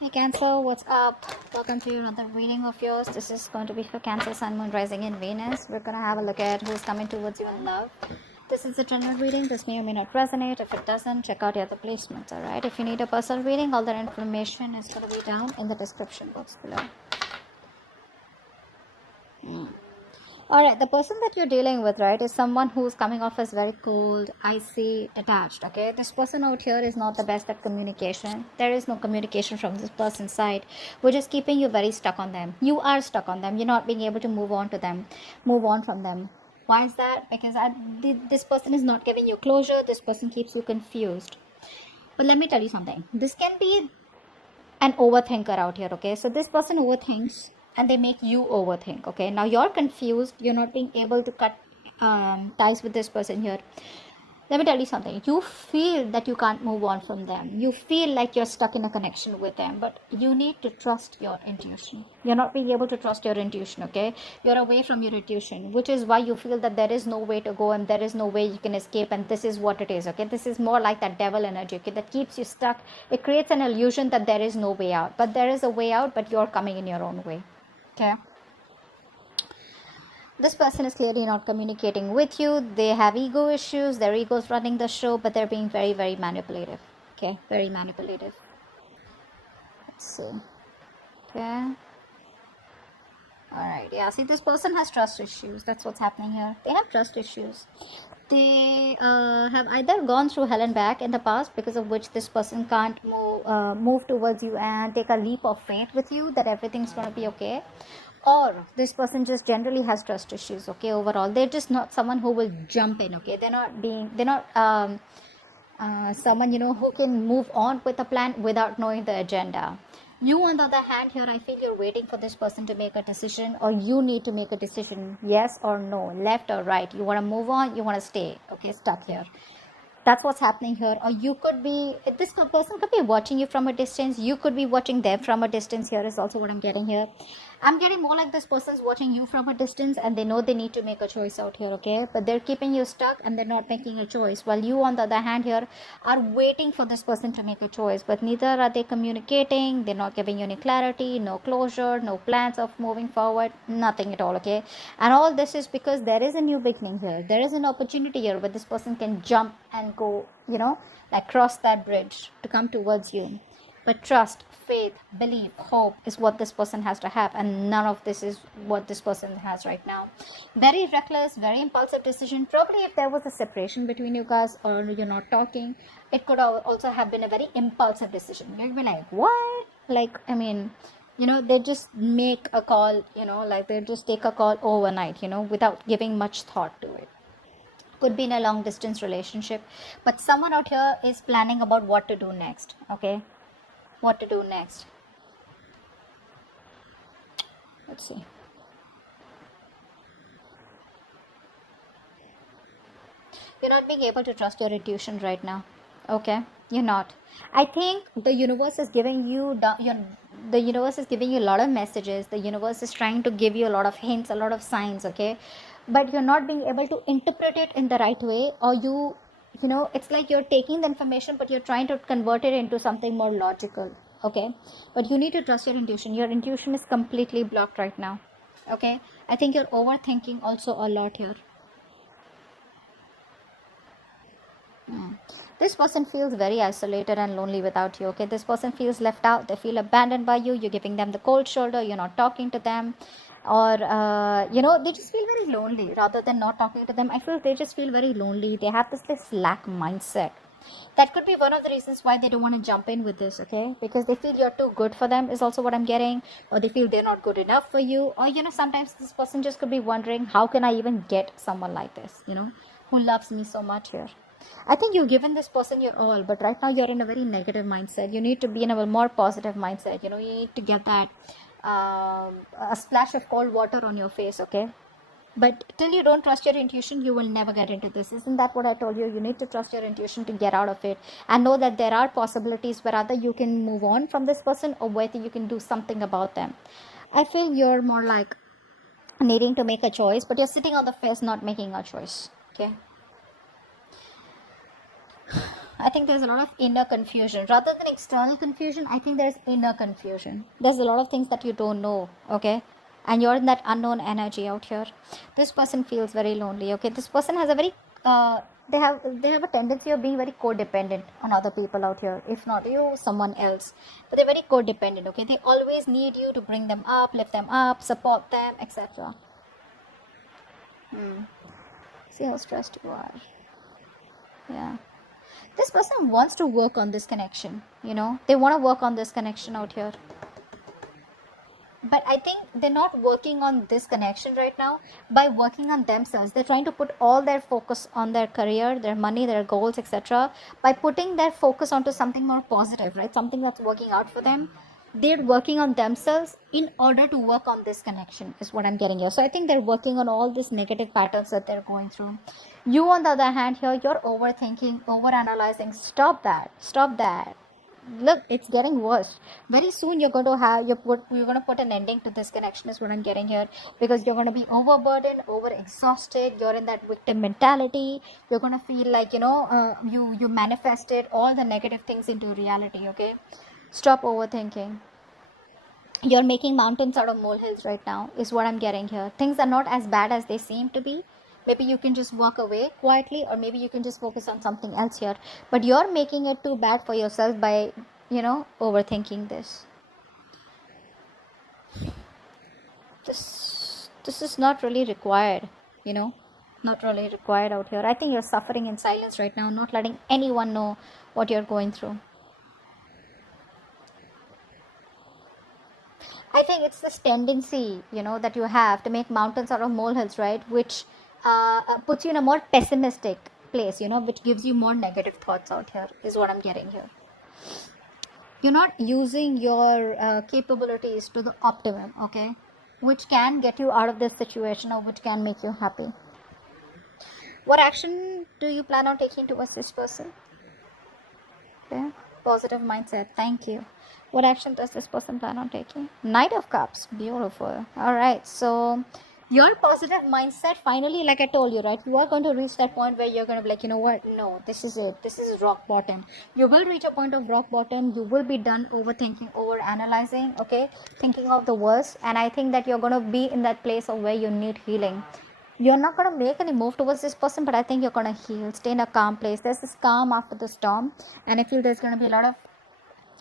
Hey Cancer, what's up? Welcome to another reading of yours. This is going to be for Cancer, Sun, Moon, Rising in Venus. We're going to have a look at who's coming towards you in love. This is a general reading. This may or may not resonate. If it doesn't, check out your other placements, alright? If you need a personal reading, all that information is going to be down in the description box below. Alright, the person that you're dealing with, right, is someone who's coming off as very cold, icy, detached, okay? This person out here is not the best at communication. There is no communication from this person's side, which is keeping you very stuck on them. You are stuck on them. You're not being able to move on from them. Why is that? Because this person is not giving you closure. This person keeps you confused. But let me tell you something. This can be an overthinker out here, okay? So this person overthinks and they make you overthink, okay? Now you're confused. You're not being able to cut ties with this person here. Let me tell you something. You feel that you can't move on from them. You feel like you're stuck in a connection with them, but you need to trust your intuition. You're not being able to trust your intuition, okay? You're away from your intuition, which is why you feel that there is no way to go and there is no way you can escape, and this is what it is, okay? This is more like that devil energy, okay, that keeps you stuck. It creates an illusion that there is no way out, but there is a way out, but you're coming in your own way, okay? This person is clearly not communicating with you. They have ego issues. Their ego is running the show, but they're being very, very manipulative. Okay, very manipulative. Let's see. Okay. Alright, yeah. See, this person has trust issues. That's what's happening here. They have trust issues. They have either gone through hell and back in the past, because of which this person can't move towards you and take a leap of faith with you that everything's going to be okay. Or this person just generally has trust issues, okay, overall. They're just not someone who will jump in, okay. They're not someone, who can move on with a plan without knowing the agenda. You, on the other hand, here, I feel you're waiting for this person to make a decision, or you need to make a decision, yes or no, left or right. You want to move on, you want to stay, okay, stuck here. That's what's happening here. Or you could be, this person could be watching you from a distance. You could be watching them from a distance. Here is also what I'm getting here. I'm getting more like this person's watching you from a distance and they know they need to make a choice out here, okay? But they're keeping you stuck and they're not making a choice. While you, on the other hand, here are waiting for this person to make a choice. But neither are they communicating. They're not giving you any clarity, no closure, no plans of moving forward, nothing at all, okay? And all this is because there is a new beginning here. There is an opportunity here where this person can jump and go, like cross that bridge to come towards you. But trust, faith, belief, hope is what this person has to have, and none of this is what this person has right now. Very reckless, very impulsive decision. Probably if there was a separation between you guys or you're not talking, it could also have been a very impulsive decision. You'd be like, what? Like, I mean, they just make a call, like they just take a call overnight, without giving much thought to it. Could be in a long distance relationship, but someone out here is planning about what to do next, okay? What to do next. Let's see. You're not being able to trust your intuition right now, okay? You're not. I think the universe is giving you the universe is giving you a lot of messages. The universe is trying to give you a lot of hints, a lot of signs, okay? But you're not being able to interpret it in the right way, or it's like you're taking the information but you're trying to convert it into something more logical, okay? But you need to trust your intuition. Your intuition is completely blocked right now, okay? I think you're overthinking also a lot here. This person feels very isolated and lonely without you, okay? This person feels left out. They feel abandoned by you. You're giving them the cold shoulder. You're not talking to them. Or, they just feel very lonely rather than not talking to them. I feel they just feel very lonely. They have this lack mindset. That could be one of the reasons why they don't want to jump in with this, okay? Because they feel you're too good for them is also what I'm getting. Or they feel they're not good enough for you. Or, sometimes this person just could be wondering, how can I even get someone like this, who loves me so much here? I think you've given this person your all, but right now you're in a very negative mindset. You need to be in a more positive mindset. You need to get that a splash of cold water on your face, okay? But till you don't trust your intuition, you will never get into this. Isn't that what I told you? You need to trust your intuition to get out of it and know that there are possibilities where either you can move on from this person or whether you can do something about them. I feel you're more like needing to make a choice, but you're sitting on the fence not making a choice, okay? I think there's a lot of inner confusion. Rather than external confusion, I think there's inner confusion. There's a lot of things that you don't know, okay? And you're in that unknown energy out here. This person feels very lonely, okay? This person has a very, they have a tendency of being very codependent on other people out here. If not you, someone else. But they're very codependent, okay? They always need you to bring them up, lift them up, support them, etc. See how stressed you are. Yeah. This person wants to work on this connection, they want to work on this connection out here. But I think they're not working on this connection right now by working on themselves. They're trying to put all their focus on their career, their money, their goals, etc. By putting their focus onto something more positive, right? Something that's working out for them. They're working on themselves in order to work on this connection is what I'm getting here. So I think they're working on all these negative patterns that they're going through. You, on the other hand, here, you're overthinking, overanalyzing. Stop that. Look, it's getting worse. Very soon you're going to put an ending to this connection is what I'm getting here, because you're going to be overburdened, overexhausted. You're in that victim mentality. You're going to feel like you manifested all the negative things into reality. Okay, stop overthinking. You're making mountains out of molehills right now is what I'm getting here. Things are not as bad as they seem to be. Maybe you can just walk away quietly, or maybe you can just focus on something else here. But you're making it too bad for yourself by, overthinking this. This is not really required, not really required out here. I think you're suffering in silence right now, not letting anyone know what you're going through. I think it's this tendency, that you have to make mountains out of molehills, right? Which puts you in a more pessimistic place, which gives you more negative thoughts out here is what I'm getting here. You're not using your capabilities to the optimum, okay? Which can get you out of this situation, or which can make you happy. What action do you plan on taking towards this person? Okay, positive mindset. Thank you. What action does this person plan on taking? Knight of Cups. Beautiful. All right. So your positive mindset, finally, like I told you, right, you are going to reach that point where you're going to be like, you know what, no, this is it, this is rock bottom. You will reach a point of rock bottom. You will be done overthinking, over analyzing, okay, thinking of the worst. And I think that you're going to be in that place of where you need healing. You're not going to make any move towards this person, but I think you're going to heal, stay in a calm place. There's this calm after the storm, and I feel there's going to be a lot of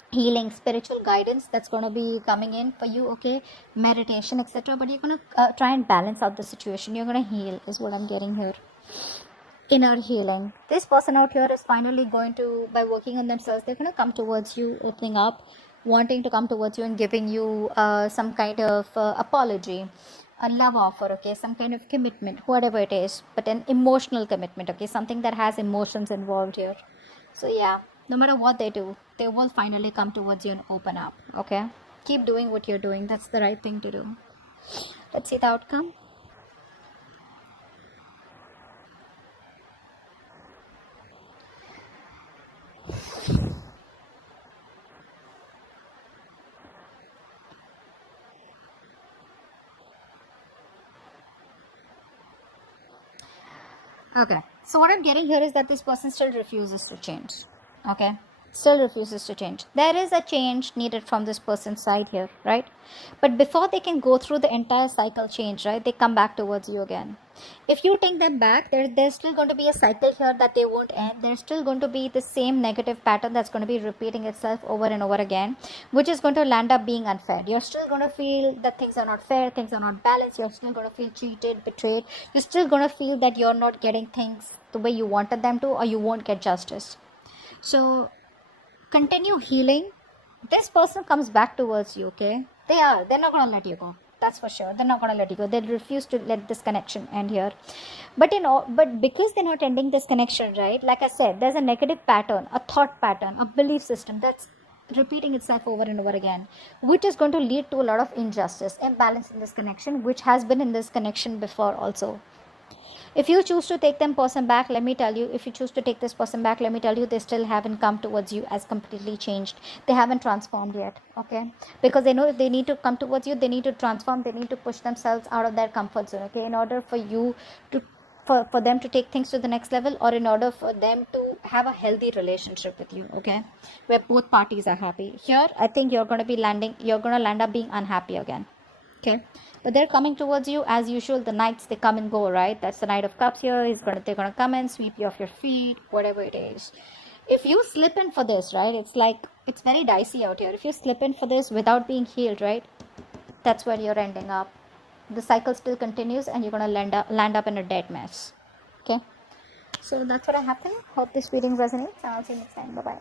healing, spiritual guidance that's going to be coming in for you, okay, meditation, etc. But you're going to try and balance out the situation. You're going to heal is what I'm getting here. Inner healing. This person out here is finally going to, by working on themselves, they're going to come towards you, opening up, wanting to come towards you and giving you some kind of apology, a love offer, okay, some kind of commitment, whatever it is, but an emotional commitment, okay, something that has emotions involved here. So yeah, no matter what they do, they will finally come towards you and open up, okay? Keep doing what you're doing. That's the right thing to do. Let's see the outcome. Okay, so what I'm getting here is that this person still refuses to change, okay? Still refuses to change. There is a change needed from this person's side here, right? But before they can go through the entire cycle change, right, they come back towards you again. If you take them back, there's still going to be a cycle here that they won't end. There's still going to be the same negative pattern that's going to be repeating itself over and over again, which is going to land up being unfair. You're still going to feel that things are not fair, things are not balanced. You're still going to feel cheated, betrayed. You're still going to feel that you're not getting things the way you wanted them to, or you won't get justice. So continue healing. This person comes back towards you, okay? They're not going to let you go. That's for sure. They're not going to let you go. They refuse to let this connection end here. But because they're not ending this connection, right? Like I said, there's a negative pattern, a thought pattern, a belief system that's repeating itself over and over again, which is going to lead to a lot of injustice, imbalance in this connection, which has been in this connection before also. If you choose to take them person back, let me tell you, if you choose to take this person back, let me tell you, they still haven't come towards you as completely changed. They haven't transformed yet, okay? Because they know if they need to come towards you, they need to transform, they need to push themselves out of their comfort zone, okay? In order for you to for them to take things to the next level, or in order for them to have a healthy relationship with you, okay, where both parties are happy. Here I think you're going to land up being unhappy again, okay. But they're coming towards you as usual. The knights, they come and go, right? That's the Knight of Cups here. They're gonna come and sweep you off your feet, whatever it is. If you slip in for this, right, it's very dicey out here. If you slip in for this without being healed, right, that's where you're ending up. The cycle still continues and you're gonna land up in a dead mess, okay. So that's what happened. Hope this reading resonates, and I'll see you next time. Bye bye.